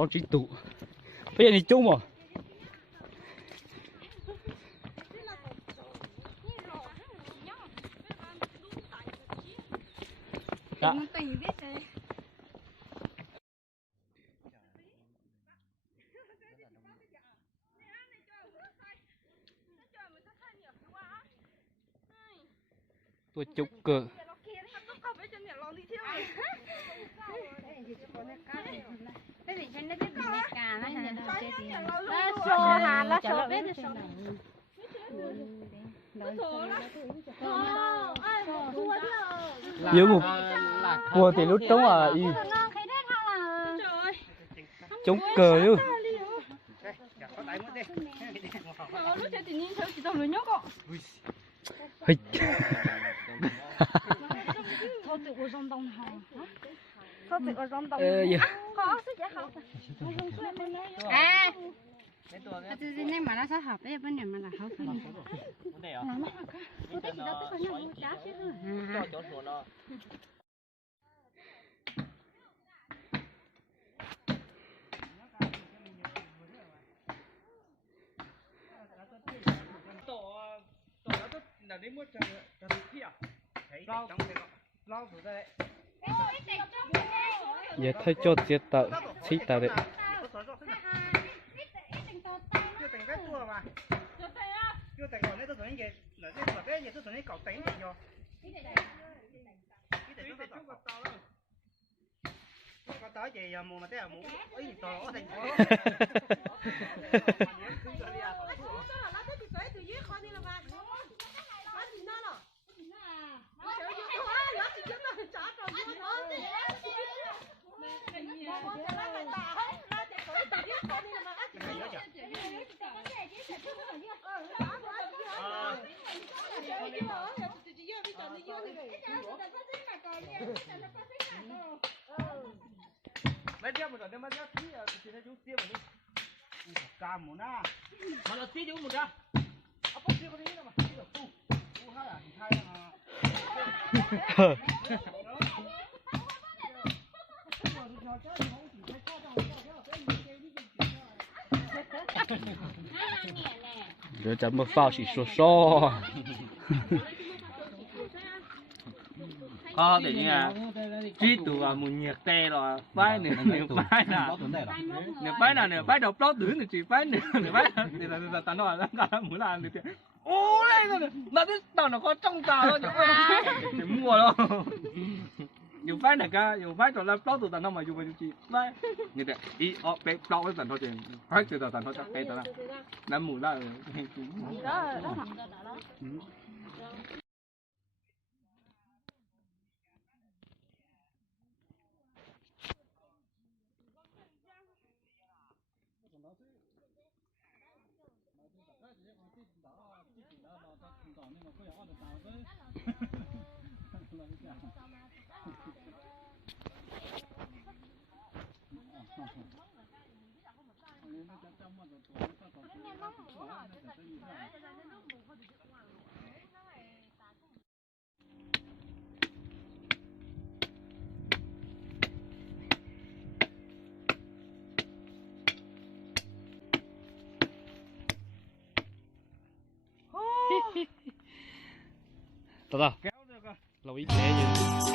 lon trí tụ. Bây giờ thì chung mà. Dạ. Tôi chúc cờ. Yếu một mùa thì lúc trống à y chống cờ chứ. Hây. À, tôi nên mà nó sẽ hợp với bên này mà là hợp phần. Làm mất hả? Tôi thấy chỉ đâu tức là nhau đá chứ. Giờ thấy cho chết tạo xí tạo đấy. chưa tỉnh rồi, tôi tưởng gì là cái vật đấy, tôi tưởng cái cậu tỉnh thì vô. Có tới gì mùa mà thế là mùa ý gì to ở thành phố. Mấy đứa mình rồi đem mấy đứa tí thì nó chú tiêu rồi đi. Cà mù na. Mà là tí chú một ra. Ấp bóc tiêu có tí đâu mà. Phu hai à, hai à. Giờ chấm một phao chỉ số so. Tự nhiên là trí tụ à một nhiệt tê rồi phái nửa phái nào nửa phái đầu plot tưởng thì chỉ phái nửa phái thì là tao nói là cả muốn làm được ô đây rồi nó biết tao nó có trong tàu thôi để mua đâu dù phái này cả dù phái cho là plot tụi tao nó mà dù chỉ phái như thế ý ở bé plot với tao thôi thì phái từ tao thôi chắc bé tao là muốn là đó. Tao tao. Lâu ý thế gì.